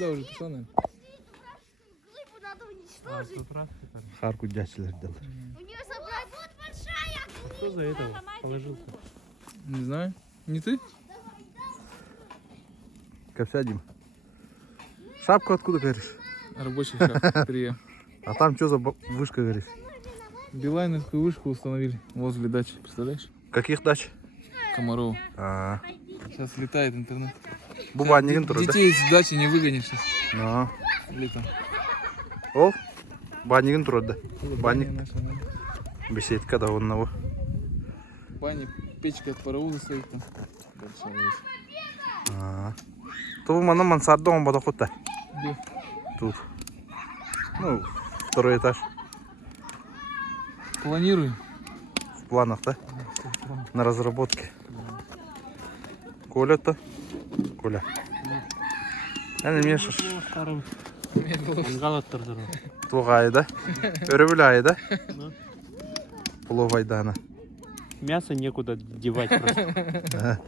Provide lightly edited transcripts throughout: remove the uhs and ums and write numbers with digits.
Да, уже пошла, наверное. Глыбу надо уничтожить. Харку дячилерден. У нее собрать вот большая Что за это положил? Не знаю. Не ты? Копсядим. Шапку откуда говоришь? Рабочий шаг. 3. А там что за вышка говоришь? Билайновскую вышку установили возле дачи. Представляешь? Каких дач? Комарова. А, Сейчас летает интернет. бубаннигин турда. Детей с дачи не выгонишь сейчас. Ну. Летом. Ол, баннигин турда. Банник. Баня наша, да. Беседка да онного. Баня, печка от паровоза стоит там. Большая есть. А. То мана мансарда он бада хотта. Где? Тут. Ну, второй этаж. Планируем. В планах, да? На разработке. Коля-то? Коля. Әне мешаш. Мангал оттырдыр. Туғай, да? Өрөбілай, да? Плов айдана. Мясо некуда девать просто.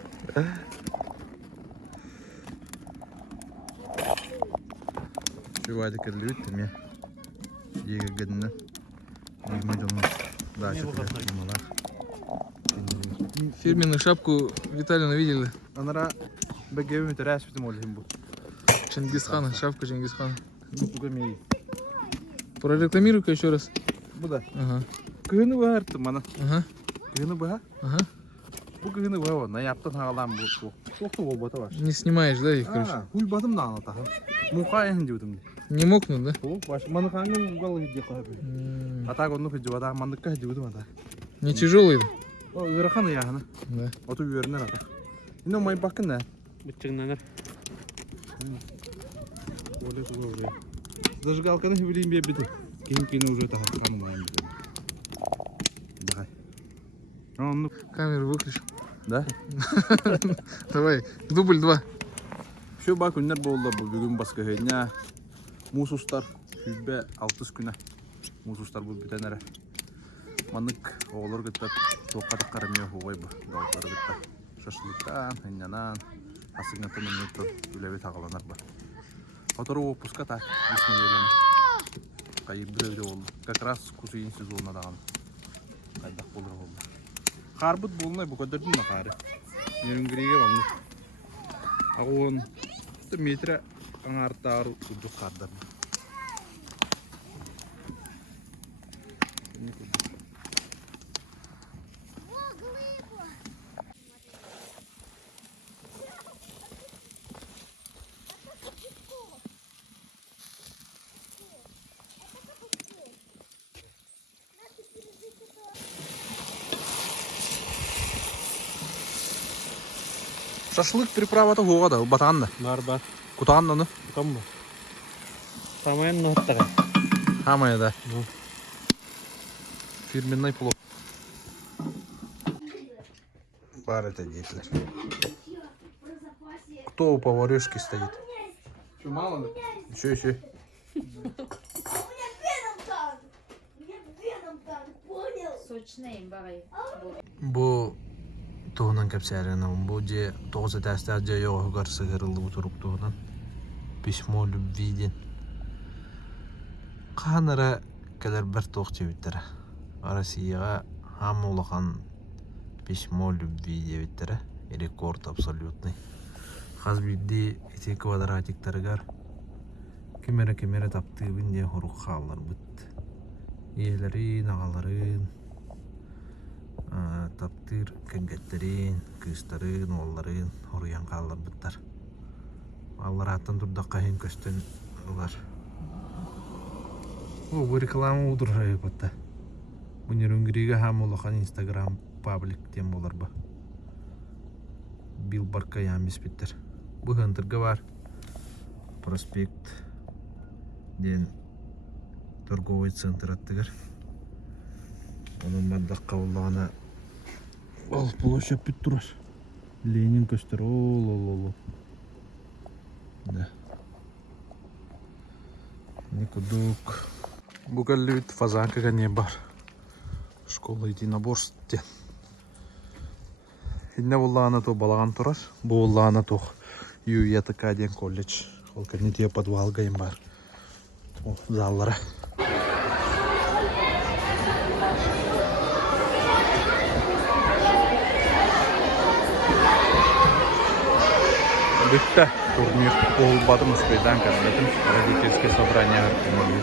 Чувайды кірлі өттіме. Егі гідіні. Егіме жылын. Да, чөпілер. Фирменную шапку Виталина видели? Анара бәгеуім өті рәс бітім олым бұл. Чингисхана, шапка Чингисхана. Бұға мей. Прорекламируй-ка еще раз. Бұда. Ага. Күйіні бұға әртім мана. Ага. Күйіні бұға? Ага. Бұл күйіні бұға оны. Яптын ғалам бұл. Соқты ол бата бар. Не снимаешь, да, их, короче? Хуй батым да анатағы. Мұқа әйін деудім. Не мокнут, да? Ол баш. Маны қаңын ұғалы хеде қойып. Атақ оны хеде бада. Мандыққа хеде будым ата. Не тяжелый, О, үйрақаны яғына. да? Оту үйерінер атақ. Ино май бақын да. Бітчігнанар. Оле тұғы уже. Зажигалканы хебілейін бе біді. Кейін уже тағы қаным айын біді. Давай. Ну, Камеру выключи. да? Давай, дубль 2. Şu bak günler bolda bu bugün başka heyne. Musustar hübbe 6 güne. Musustar bu bitenere. Manık oğulur gittik. Çok kadar karamıyor huvay bu. Galtları gittik. Şaşılıktan, henyanan. Asıgnatın önüntü ülevi tağılanar bu. Otoru opuska tak. İsmi yelene. Kayıp bir evde oldu. Как раз kusuyin sezonuna dağın. Kaydak bulur oldu. Harbut bulunay bu kadar değil mi kari? Yörüngürüye vanlı. Ağın metre аңартар уджук каддар. Шашлык приправа-то года, батанна. Бар. Кутанна, Ком bu? Tamamen nohtaga. Хамая, да. Ну. Фирменный плов. Пара это дети. Кто у поварешки стоит? Что, мало, да? Еще. Сочный, бабай. Bu toğunan kapsarının bu de 9 testlerce yok garsı kırıldı bu turuk toğunan. Письмо любви ден. Қанара кәдір бір тоқ жебеттері. Россияға хамулақан письмо любви жебеттері. Рекорд абсолютный. Қазбибде ете квадратиктарығар. Кемері тапты бінде құруқ қалар бұд. Иелерін, ағаларын, таптыр кәнгеттерін, күстарын, оларын ұруян қалар бұдтар. Аллар аттан тұрдаққа хен көстен олар. О, бұл реклама ұдырға епатта. Бұнер өңгірегі хам олақан инстаграм паблик тем болар ба. Билбарка ямес біттер. Бұл хантырға бар. Проспект ден торговый центр аттығыр. Оның бардаққа олағына ал площадь бит тұрар. Ленин көстер. Ол. Да. Никудук. Бугалют фазанка не бар. Школа единоборств. Инне булланы то балаган турар. Булланы то Юя Академ колледж Ол кәне тие подвалга им бар. Ол заллары. Бітті турнир олбадым ұспейдан кәнбетін родительский собрание әркімі.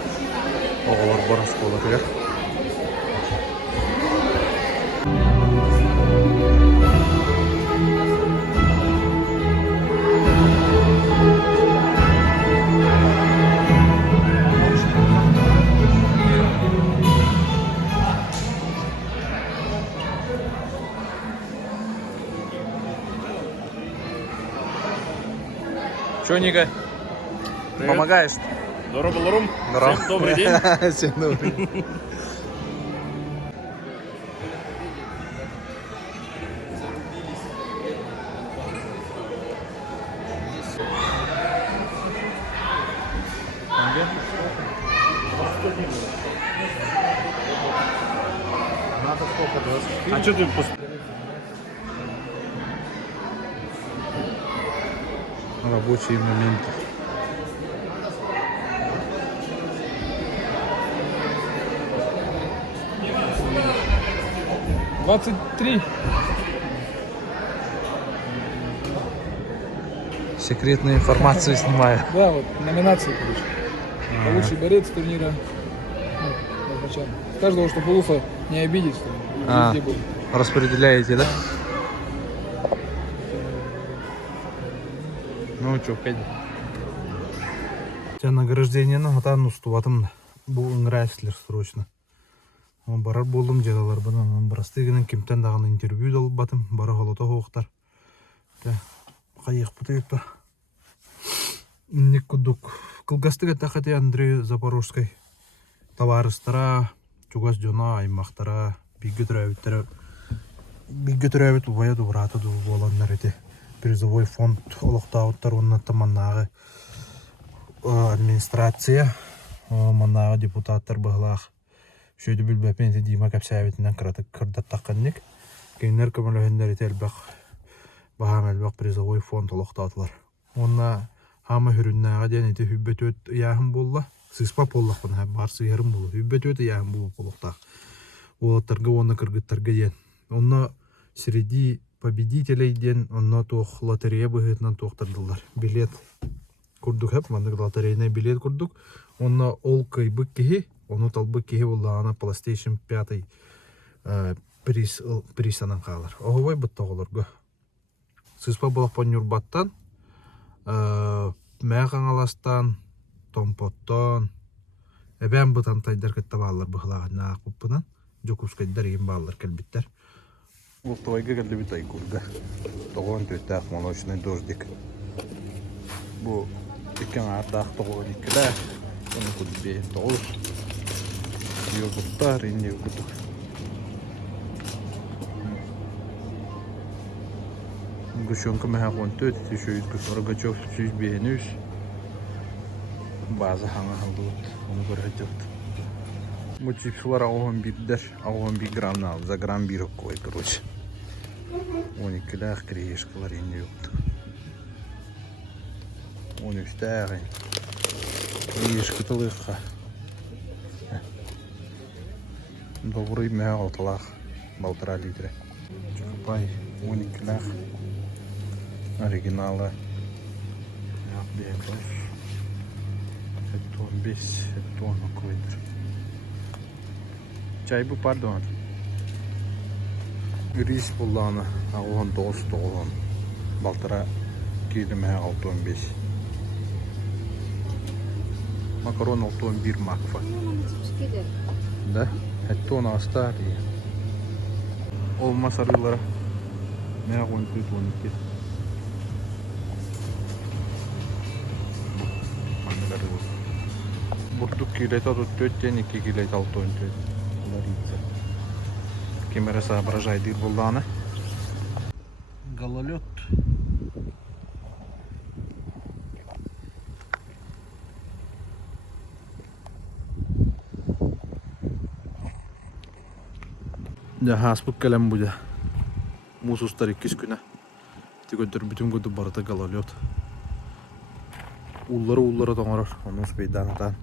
Оғылар бұрын скола кірер. Чё, Ника? Помогаешь? Здорово, Ларум. Здорово. Всем добрый день. Всем добрый день. Надо сколько? 20? А что ты Рабочие моменты. $23. Секретную информацию снимаю. Да, вот номинации, короче. Лучший борец турнира. Ну, назначаем. С каждого, чтобы Улуфа не обидеть, что везде будет. Распределяете, да? Ну что, пойдем. Тебя награждениені атан ұстуатым бұл ыңырайсылер срочно. Барар болдым жадалар бұдан. Барастығынан кемтен дағын интервью да алып батым. Бары холота хоқтар. Қайық бұтайықта. Нек күдік. Кылгастыға тақаты Андрей Запорожской. Товарыстара, чугас жона, аймақтара, бейгі түрәбіт ұбая дұбыраты дұбы боландар еті. Призовой фонд олықтауыттар онына таманнағы администрация, маннағы депутаттар бұғылақ. Шөйді білбәпен еті Дима Кәпсәбетінен кырдат таққаннек. Кейінлер көмілігіндер еті әлбәқ, бағам әлбәқ призовой фонд олықтаутылар. Онына хама хүріннәға ден еті хүббет өт яғым болла. Сыспа боллақ бұны, бар сыйырым болу. Хүббет өт яғым болу болуқтақ. Олаттарға оны кыргыттарға ден. Онына среди победителей ден онна тоқ лотерея бұғытынан тоқтырдылар. Билет күрдік әп, мандық лотерейна билет күрдік. Онна ол кайбық кеге, оны талбық кеге болла ана PlayStation 5 присанан қалар. Оғывай бұтта оларға. Сыспа болақ панюр баттан, мәған аластан, томпоттан, әбән бұтан тайдар кітті балар бұғылаған нағық бұппынан. Жокускайдар ең балар кәлбіттер. Бұл твайға кәлді біт айкурға. Тоғын төттәқ молочный дождик. Бұл екен ардақ тоғын екілі. Оны күдбе тоғыр. Йогурттар, ене күдік. Гүшонка мәға қонтөт, түйшөйт күт. Рогачев сүйіз бейіні үш. Базы хаңа қалды өт. Оны көрі жөт. Бұл чипсылар 11 граммна алып, за грамм бирок қой, короче. 12-ләқ кірешкалар ене өтті. 13-тәғын. Кірешкі тылыққа. Добрый мәға отылақ. 1,5 литрі. Чықпай 12-ләқ. Оригиналы. Бейбаш. 5 тонна қойдыр. Çay bu pardon. Рис булланы, ағылан 9 Балтыра келімі 6-15. Макарон 6-11 макфа. Да? Әтті оны астар. Olmaz arılara. Merak 12. Бурдук килет от 4, 2 килет 6. Камера соображает дыр булданы. Гололед. Жахас бұл кәлем бұда. Мусустар 2 күні. Тегөндер бүтін көді барыда гололед. уллары тоңорор. Оны успейдан атан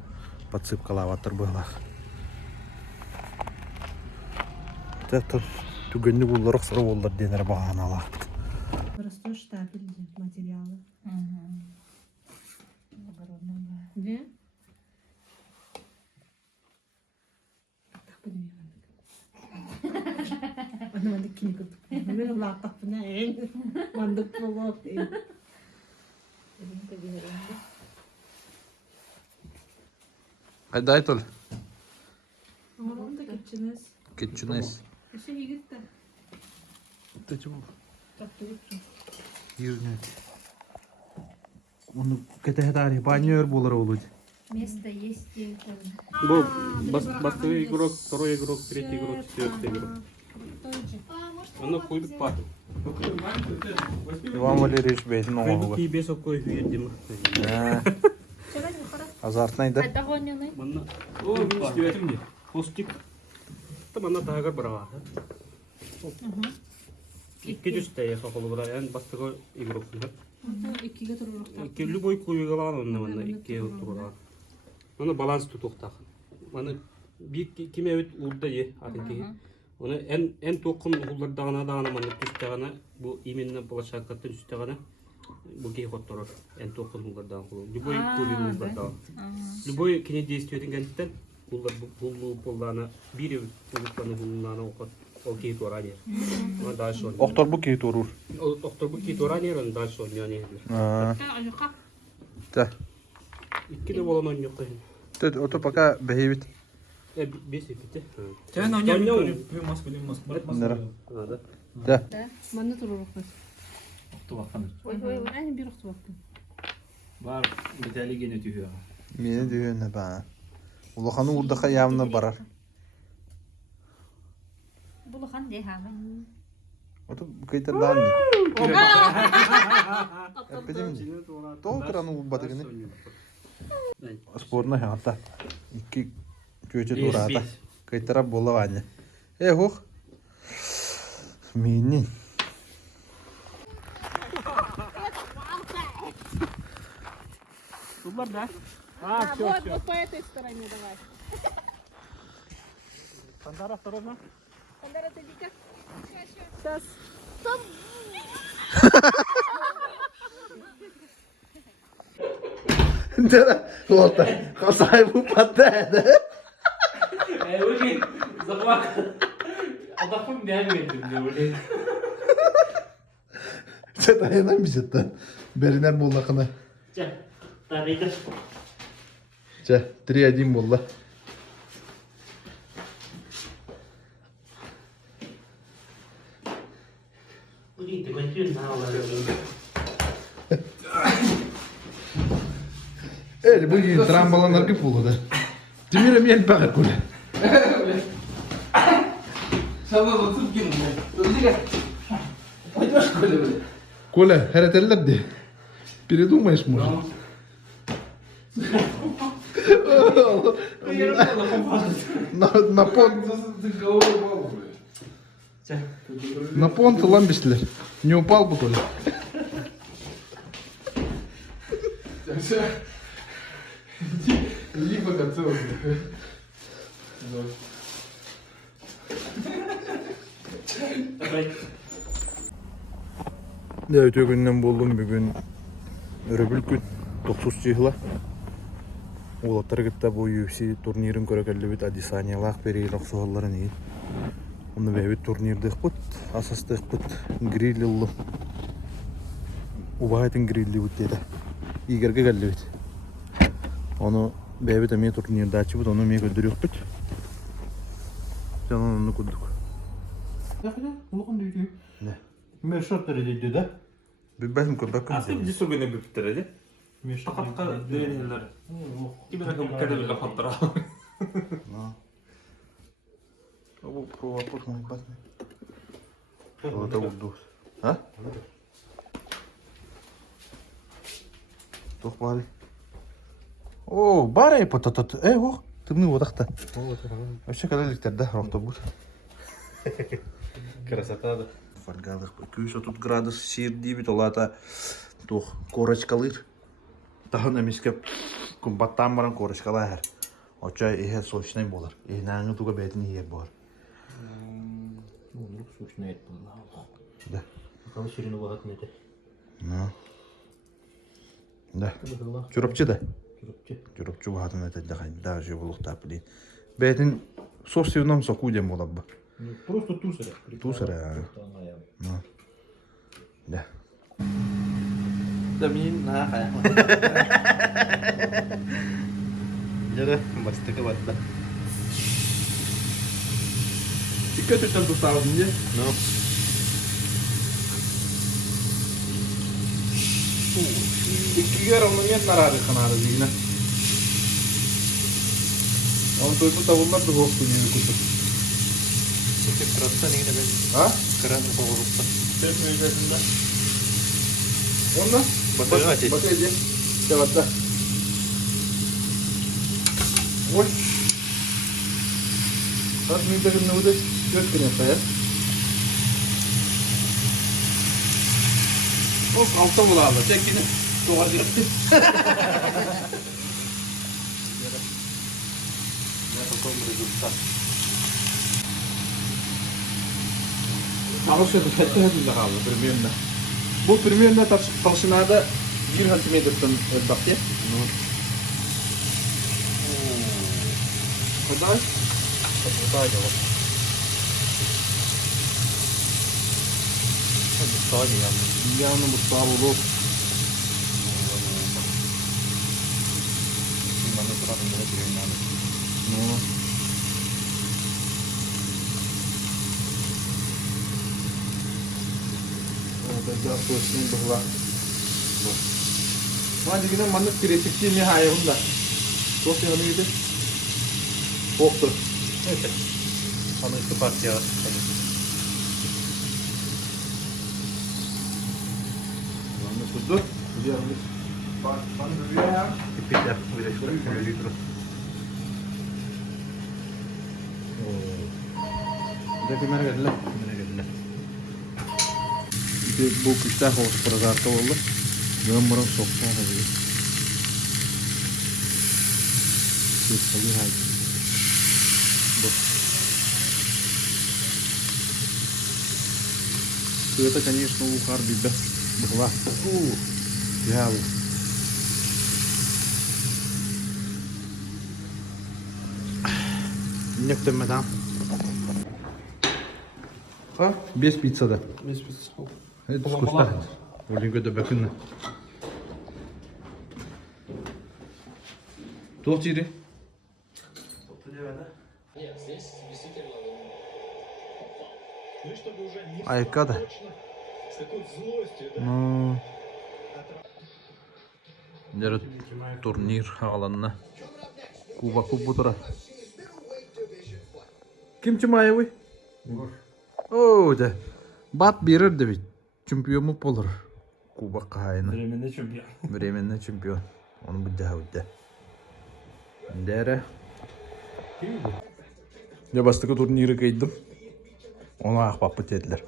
подсыпкалаваттыр быйлах. Тәттір түгенді уллары қсыры олдар денер бағаналақ. Простой штабель материалы. Да? Так поднимем. Она мандык кинекут. Мен лақтақ бұна әйін. Мандык болып дейін. Қайда айтыл? Оңырауын да кетчініз. Кетчінес. Еще егітті. Тәчі бұл. Тапты кетчін. Еріне. Оны кәтәхет арі банер болар олуд. Место есть. Бұл басты игрок, второй игрок, третий игрок, четвертый игрок. Оны қойдық па. Иван Валерьевич бәйтін оңа Қойдық олар. кейбес оқой үйеддім. Азартнайды. Манна. О, мен істеуетім де. Хостик. Манна тағыр бұраға. Икке жүсті қақылы бұра. Ән бастығы игрок. Иккеге тұрырықтар. Икке любой көйге қалған онына манна икке тұрға. Оны баланс тұтуқтақ. Манна кеме өт ұлда е атынкеге. Оны ән тоқын ұлдардағына манна түстіғана бұл именно болашаққаттың түстіғана бұл кей қоттырыр. Ән тоқын ұлдардағын құлы. Любой көйге ұлдардағын. Любой кене действиетін кәнттен бұл болдағына бире ұлданы бұлдағына оқыт. Ол кей туранер. Оны дальше он. Оқтар бұл кейт орur. Оқтар бұл кей туранер, оны дальше он не Тә. Икки де болан он жоқ қайын. Тәт, ото пока бәйбет. Бес епіте. Тебя на нем Маску. Нәра. Тә. Манны тұрырықтар. Туаққан. Ой, әне бір ұқтывақтың. Бар, металлиген өтüyor. Мені дүйені ба. Улаханы урдақа явны барар. Бұл қан де хамын. Ото кейтер дан не? Әппедем не? Толкыраны улбадығыны. Спорна хата. Икки көче турата. Кейтера бола ваня. Хух. Мини. Субар, да? Вот по этой стороне давай. Пандара, осторожно. Пандара, ты иди-ка. Сейчас. Нәра. Олта. Қасай бұл паттайды. Өлген, зақлақ. Адақым дәмедім де өлген. Чатайынан бізетті. Берінер болдақыны. Жа, тарайды. Жа, 3-1 болды. Өлген, түгінтен нағалар. Bu yiyin trambalanlar gibi oldu. Demirim yen bakar kule. Sen de otur gelin. Öyle gel. Paydaş koydu böyle. Kule, hereteller de. Передумаешь, может. На понт. На понт ламбишлер. Не упал бы, Коля. Иди по концу. Ya öte günden buldum bugün öröbül gün 9 yıla. Olatlar gitti bu UFC turnirin körökelli bit Adesanya'lak beri raksuhalların iyi. Onu bebit turnirdik bit, asastık bit, grillilli. Ubahaytın grilli bit dedi. İgerge gelli bit. Onu bebit eme turnirde açı bit, onu eme göndürüyor bit. Canan onu kurduk. Ne? Мешоттары дейді да? Bilmezim ki bakın. Асып жесу көне бүптіреді. Тақатқа дөйенелер. Кебен әкім кәдебілі қаттыра. Bu provapur mu basma? Orada vurdu. Ha? Çok bari. Oo, bari patatat. Oh, tümünü odakta. Вообще когда ликтер да, автобус. Красота да. Фаргалых 230 градус сир дибит олата тух корочкалыр. Тахын эмискеп кумбаттан баран корышкала хер. Оча ихе сочный болар. Ихнаңы туга бетин иер болар. Ну, сушный это было. Да. Кого ширину вахат не те. Ну. Да. Кого было? Чурапчы да. Чурапчы. Чурапчы вахатын это дахайн. Даже булуктап билин. Бетин собственном соку дем болар бу. Ну, просто тусаря. Тусаря. Ну. Да. Да мин на хай. Jadi pasti ke batta. Икка төтөн тустабыз инде. No. Иккиге ромнет нарады ханары дигне. Он той бу табуллар да госту не куту. Сетеп красса не де. А? Кран поворотта. Тет мезетинде. Онна? Батыргати. Батыргати. Даватта. Ой. Как мы даже на вот четко не стоят. О, алта булады. Текине тоğa girdi. Я такой результат. Хороший это это kaldı примерно. Bu примерно толщинада 1 сантиметртен бакте. Ну, Куда? подвигало. Я на муставу лоб. Надо сразу не переменять. Ну. Это я точно была. Вот. Мать гина манны креативти не хая унда. Что ты они видишь? Поктор. Это. Она их партия. Манны кудо? Где они? Манны рüya. Теперь я вырежу литр. Где кемер geldi? Мене geldi. Bu kışta hoş pırgartı oldu. Ben bunu soktum hadi. Sesli haydi. Bu. Это, конечно, ухар биба. Была. Ялу. Некто мадам. Ha? Без pizzada. Biz Это вкусно. Олинго да бакынна. Толтири. Айкада. Ну. Дер турнир аланна. Куба кубутура. Ким чимаевый? О, да. Бат берер да бит. Чемпион болар. Куба кайна. Временный чемпион. Временный чемпион. Он будет да. Дәре. Я бастыкы турниры кайдым. Оны ақпап бітеділер.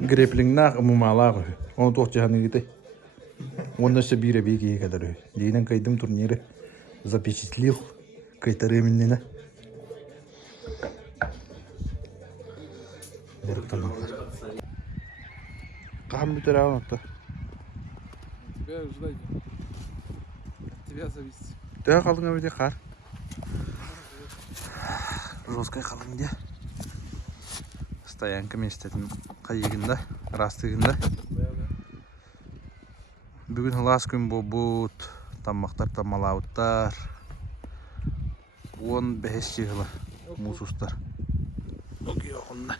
Греплингнақ мұмалағы. Оны тоқчағаны кетей. Онда ще бире бейге кәдір. Дейнен кайдым турниры. Запечатлил. Кайтары меннені. Беріктен алар. Қам бүтер ағын Тебя ждать. От тебя зависит. Тәе қалдың өте қар. Жосқай қалдың де. Стоянка местетін қайығында, растығында. Бүгін лас күн бұд, таммақтар, тамалауыттар. 15 жығылы мұсустар. Оғы оғынна.